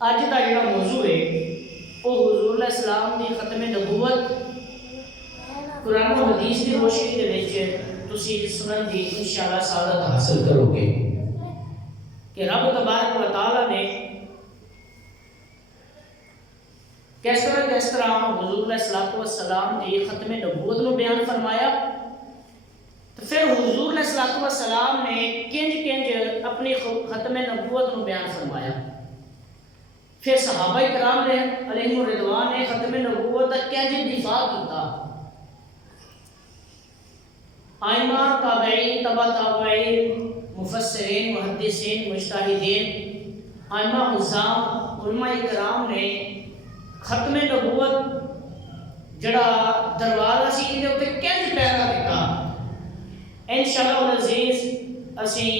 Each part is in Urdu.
اج کا جڑا موضوع ہے وہ حضور علیہ السلام دی ختم نبوت قرآن و حدیث کی روشنی دے وچ تسی سنن دی انشاءاللہ سعادت حاصل کرو گے کہ رب تبارک و تعالی نے کس طرح حضور علیہ السلام دی ختم نبوت نو بیان فرمایا، تو پھر حضور علیہ السلام نے کنج اپنی ختم نبوت نو بیان فرمایا، پھر صحابہ کرام نے علیہم الرضوان نے ختم نبوت کا کنج دفاع کیتا، ائمہ تابعین تبع تابعین مفسرین محدثین مجتہدین ائمہ عظام علماء کرام نے ختم نبوت جڑا دروازہ سی یہ اتنے کنج پیرا دیتا۔ انشاءاللہ العزیز اسی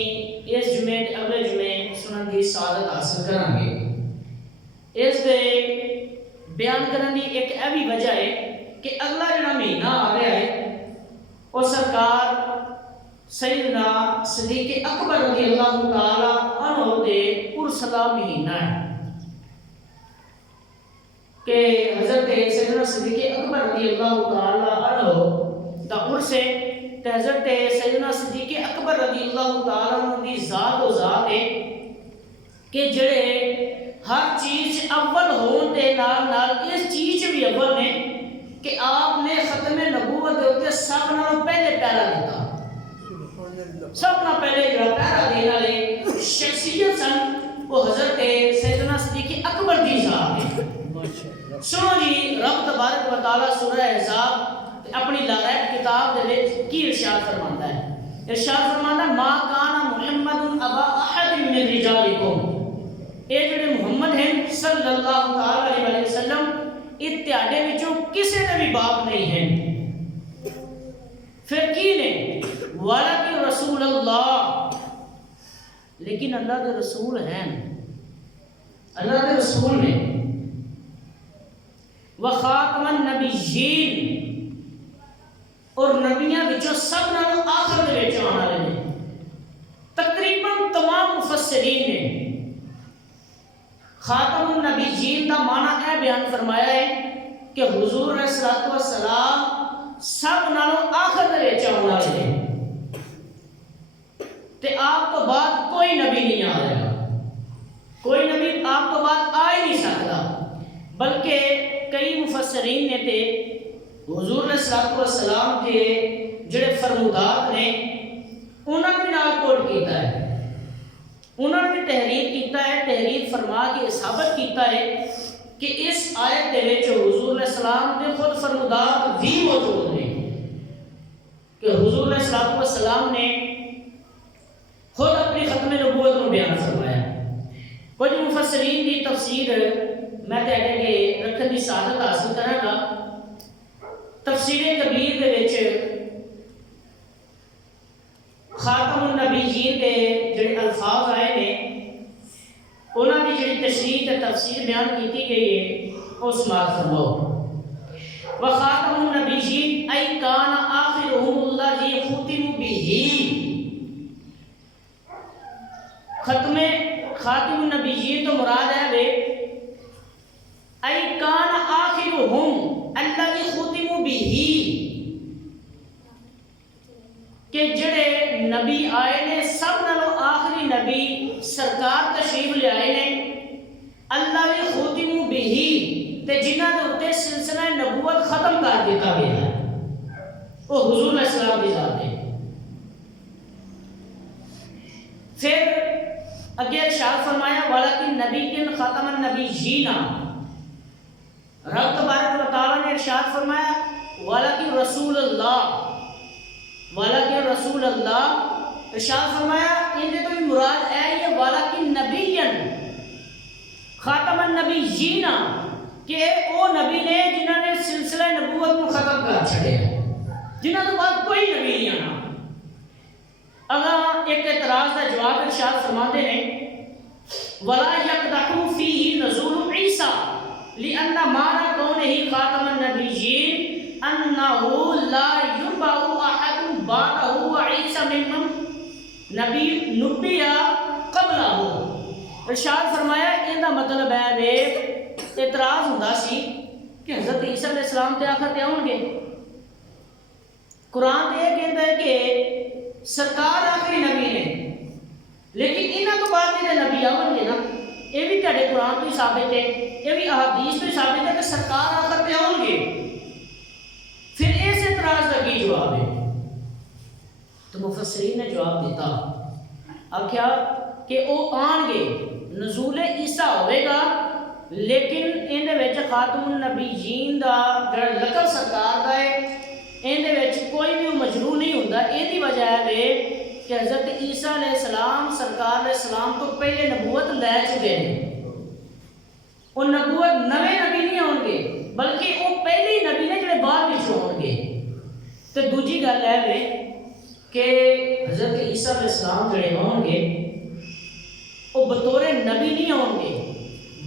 اس جمعے اگلے جمعے سنن دی سعادت حاصل کریں گے۔ اس دے بیان کرنے کی ایک ایوی وجہ ہے کہ اگلا جڑا مہینہ آ رہا ہے وہ سرکار سیدنا صدیق اکبر رضی اللہ تعالی عنہ دے عرس دا مہینہ ہے کہ حضرت سیدنا صدیق اکبر رضی اللہ تعالی عنہ دا عرس ہے، تے حضرت سیدنا صدیق اکبر رضی اللہ تعالی عنہ دی ذات و ذات ہے کہ جڑے ہر چیز اول ہون دے نال اس چیز بھی اول نے کہ آپ نے ختم نبوت دے اوتے سب نالوں پہلے پیرا دیتا، سب نال پہلے جڑا پیرا دینے والے شخصیت سن وہ حضرت سیدنا صدیق اکبر دی ذات ہے۔ سنو جی رب تبارک و تعالی سورہ احزاب اپنی لاغیب کتاب دے وچ کی ارشاد فرماندا ہے؟ ارشاد فرماندا ما کان محمد ابا احد من رجالکم، اے جڑے محمد ہیں صلی اللہ تعالی علیہ وسلم یہ تہاڈے وچوں کسے نے بھی باپ نہیں ہیں، پھر کی نے ولکن رسول اللہ، لیکن اللہ دے رسول ہیں، اللہ دے رسول نے، وخاتم النبیین اور نبیاں وچوں سب نالوں آخر دے وچ آن والے نے، تقریباً تمام مفسرین نے خاتم النبیین دا معنی اے بیان فرمایا ہے کہ حضور علیہ السلام سب نالوں آخر دے وچ آن والے نے، تے آپ تو بعد کوئی نبی نہیں آ رہا، کوئی نبی آپ تو بعد آ ہی نہیں سکتا، بلکہ کئی مفسرین نے تے حضور علیہ السلام کے جڑے فرمودات نے انہوں نے نال کوٹ کیتا ہے، انہوں نے تحریر کیتا ہے، تحریر فرما کے ثابت کیتا ہے کہ اس آیت دے وچ حضور علیہ السلام کے خود فرمودات بھی موجود ہیں کہ حضور علیہ السلام نے خود اپنی ختم نبوت کو بیان فرمایا۔ کچھ مفسرین کی تفسیر میں تہاڈے کے رکھن دی سعادت حاصل کراں گا۔ تفسیر کبیر دے وچ خاتم النبیین کے جڑے الفاظ آئے نے انہاں دی جڑی تشریح تے تفسیر بیان کیتی گئی ہے اس سماعت فرماؤ۔ وخاتم النبیین ای کان آخرهم الذی ختم به، خاتم النبیین تو مراد ہے وے ای کان آخرهم الذی ختم به کہ جڑے نبی آئے نے سب نالوں آخری نبی سرکار تشریف لے آئے نے اللہ بھی ختم به تے جنہاں دے اوتے سلسلہ نبوت ختم کر دیتا گیا ہے وہ حضور علیہ السلام کی ذات ہے۔ پھر اگے ارشاد فرمایا ولکن نبی خاتم النبیین، رب تبارک و تعالی نے ارشاد فرمایا ولکن رسول اللہ، ولکن رسول اللہ ارشاد فرمایا ان کے تو مراد ہے یہ ولکن نبیین خاتم النبیین کہ وہ نبی نے جنہوں نے سلسلہ نبوت کو ختم کر چھڑے، جنہوں تو بعد کوئی نبی نہیں آنا۔ اگر ایک اعتراض کا جواب ارشاد فرماتے ہیں ولا یقدح فیہ نزول عیسیٰ لأن معنی کونہ خاتم النبیین انہو لا یربع احد بعدہ وعیسیٰ ممن نبی نبیہ قبلہ، ارشاد فرمایا یہ مطلب ہے وے اعتراض ہوندا سی کہ حضرت عیسیٰ علیہ السلام تے آخر تے آؤں گے. قرآن تے یہ کہتا ہے کہ سرکار آخری نبی نے لیکن انہاں تو بعد میں نبی آون گے نا. یہ بھی تہاڈے قرآن تو ہی ثابت ہے, یہ بھی احادیث تو ہی ثابت ہے کہ سرکار آخر تے آؤں گے. پھر اس اعتراض کا کی جواب ہے؟ تو مفسرین نے جواب دیتا, آخیا کہ وہ آن گے, نزول عیسیٰ ہوئے گا لیکن اندے وچ خاتم النبیین دا جڑا لقب سرکار دا ہے اندے وچ کوئی بھی مجروح نہیں ہوندا. یہ وجہ ہے کہ حضرت عیسیٰ علیہ السلام سرکار علیہ السلام تو پہلے نبوت لے چکے ہیں. وہ نبوت نویں نبی نہیں ہون گے بلکہ وہ پہلے نبی نے جڑے بعد وچ ہون گے. تو دوجی گل ہے کہ حضرت عیسیٰ علیہ السلام جڑے ہون گے وہ بطور نبی نہیں ہون گے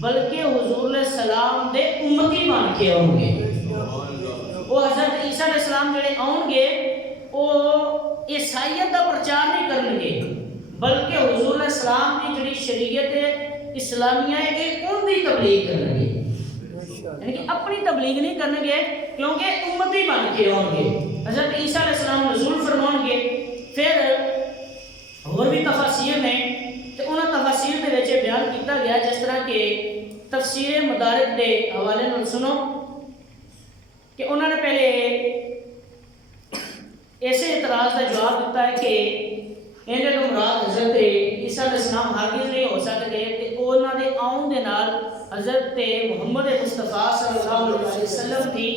بلکہ حضور علیہ السلام دے امتی بن کے ہون گے. وہ حضرت عیسیٰ علیہ السلام جڑے آؤں گے وہ عیسائیت کا پرچار نہیں کرن گے بلکہ حضور علیہ السلام کی جڑی شریعت اسلامیہ ہے یہ ان کی تبلیغ کرن گے. یعنی کہ اپنی تبلیغ نہیں کرن گے کیونکہ امتی بن کے آؤں گے. حضرت عیسیٰ علیہ السلام نزول فرماؤں گے. پھر اور بھی تفاسیر نے تو انہاں تفاسیر دے وچ بیان کیتا گیا جس طرح کہ تفسیر مدارک دے حوالے نال سنو کہ انہوں نے پہلے ایسے اعتراض کا جواب دیتا ہے کہ انہیں تو مراد حضرت عیسیٰ علیہ السلام ہرگز نہیں ہو سکتے کہ انہوں نے آؤں دے نال حضرت محمد مصطفیٰ صلی اللہ علیہ وسلم کی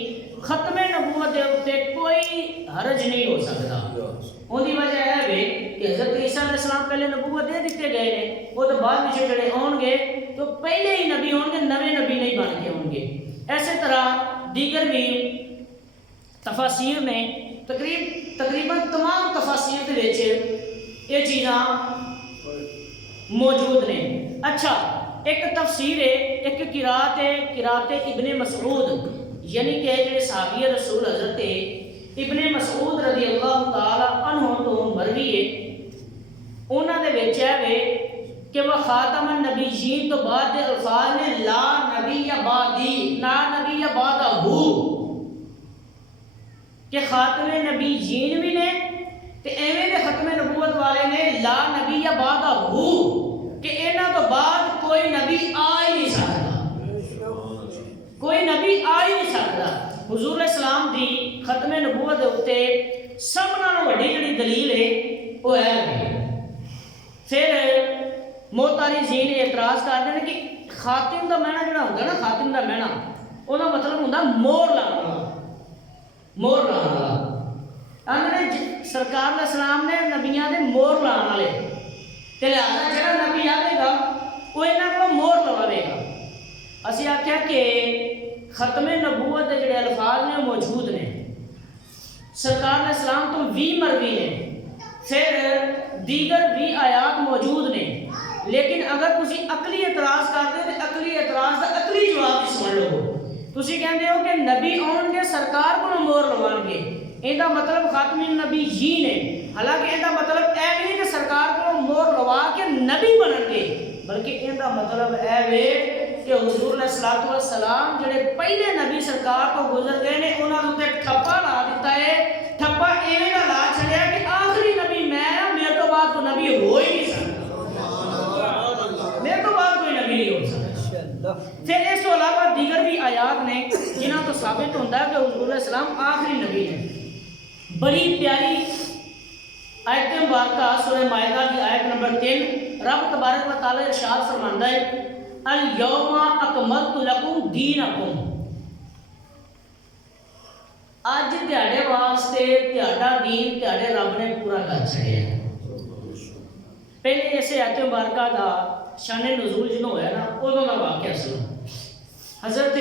ختم نبوت دے اوپر کوئی حرج نہیں ہو سکتا. ان کی وجہ ہے کہ حضرت عیسیٰ علیہ السلام پہلے نبوت دے دیتے گئے ہیں, وہ تو بعد میں جڑے آؤں گے تو پہلے ہی نبی ہوں گے, نویں نبی نہیں بن کے ہوں گے. اسی طرح دیگر بھی تفاسیر نے تقریباً تمام تفاسیر دے وچ یہ چیزاں موجود نے. اچھا ایک تفسیر ہے, ایک قرات ابن مسعود یعنی کہ جڑے صحابی رسول حضرت ابن مسعود رضی اللہ تعالی عنہ تو مروی ہے, انہاں دے وچ ہے کہ وہ خاتم النبیین تو بعد دے الفاظ نے لا نبی بعدی, لا نبی بعدہ, کہ خاتم نبیین بھی نے تے ایویں دے ختم نبوت والے نے لا نبی بعدہ, کہ انہاں تو بعد کوئی نبی آ ہی نہیں سکتا, کوئی نبی آ ہی نہیں سکتا. حضور علیہ السلام دی ختم نبوت دے اوتے سب نالوں وڈی جڑی دلیل ہے وہ ہے. پھر معترضین اعتراض کرتے ہیں کہ خاتم دا معنی جڑا ہوندا نا, خاتم دا معنی ਉਹਦਾ ਮਤਲਬ ਹੁੰਦਾ ਮੋਹਰ ਲਾਉਣ ਵਾਲਾ, ਮੋਹਰ ਲਾਉਣ ਵਾਲਾ। ਅੰਨੇ ਸਰਕਾਰ ਦੇ ਸਲਾਮ ਨੇ ਨਬੀਆਂ ਦੇ ਮੋਹਰ ਲਾਉਣ ਵਾਲੇ, ਤੇ ਲਿਹਾਜ਼ਾ ਜਿਹੜਾ ਨਬੀ ਆਵੇਗਾ ਉਹ ਇਹਨਾਂ ਕੋਲ ਮੋਹਰ ਲਵਾਵੇਗਾ। ਅਸੀਂ ਆਖਿਆ ਕਿ ਖਤਮੇ ਨਬੂਵਤ ਦੇ ਜਿਹੜੇ ਅਲਫਾਜ਼ ਨੇ ਮੌਜੂਦ ਨੇ, ਸਰਕਾਰ ਦੇ ਸਲਾਮ ਤੋਂ 20 ਮਰਵੀ ਨੇ, ਫਿਰ دیگر 20 آیات موجود نے، لیکن اگر تسی عقلی اعتراض کرتے تو عقلی اعتراض کا عقلی جواب ہی سن لو۔ تسی کہندے ہو کہ نبی آن گے سرکار کو مور لوان گے، ایندا مطلب خاتم النبی جی نے، حالانکہ ایندا مطلب اے نہیں کہ سرکار کو مور لوا کے نبی بنن گے، بلکہ ایندا مطلب اے وے کہ حضور علیہ الصلوۃ والسلام جڑے پہلے نبی سرکار کو گزر گئے نے انہاں تے ٹھپا لا دیتا ہے، ٹھپا ایویں دا لا چھڑیا کہ آخری نبی میں میرے تو بعد تو نبی ہو ہی نہیں سکتا، میرے تو بعد کوئی نبی نہیں ہو سکتا۔ پھر اس کے علاوہ دیگر بھی آیات نے جنہاں تو ثابت ہوتا ہے کہ حضور علیہ السلام آخری نبی ہے۔ بڑی پیاری آیت مبارکہ سورہ مائدہ کی آیت نمبر 3، رب تبارک و تعالی ارشاد فرماندا ہے الیوم اکملت لکم دینکم، اج تہاڈے واسطے تہاڈا دین تہاڈے رب نے پورا کر چھڑیا۔ پہلے اسے آیت مبارکہ دا شان نزول جدوں ہویا نا ادوں دا واقعہ سنو۔ حضرت